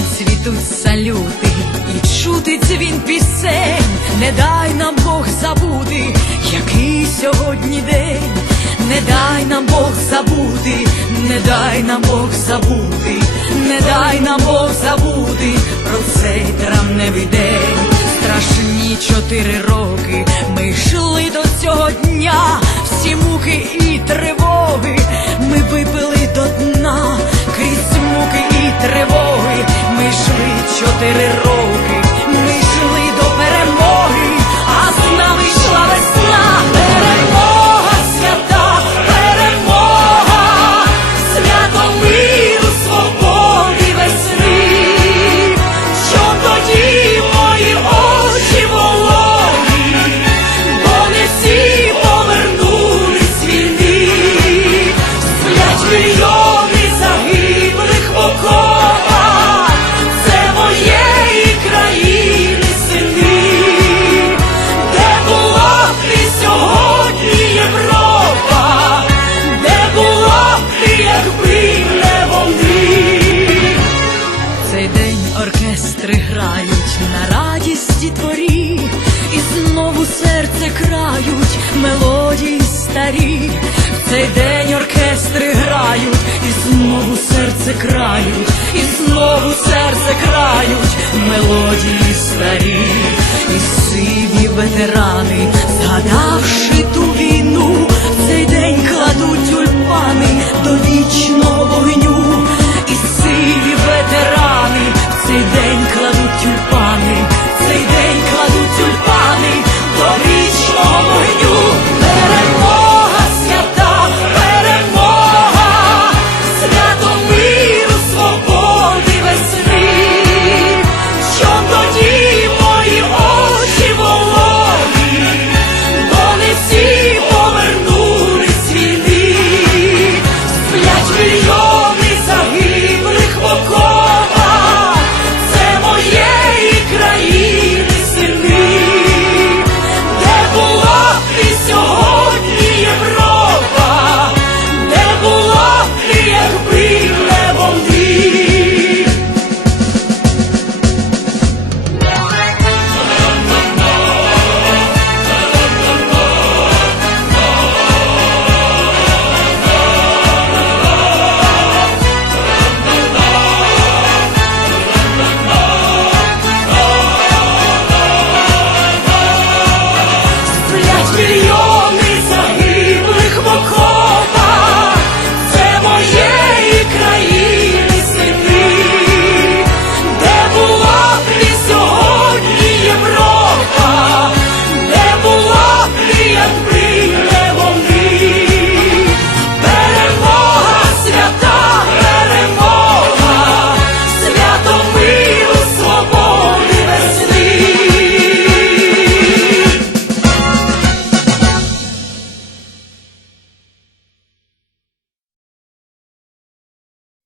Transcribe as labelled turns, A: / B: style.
A: день цвітуть салюти, і чути дзвін пісень, не дай нам Бог забути, який сьогодні день, не дай нам Бог забути, не дай нам Бог забути, не дай нам Бог забути. del error мелодії старі. В цей день оркестри грають, і знову серце крають, і знову серце крають мелодії старі, і сиві ветерани згадають. be gone.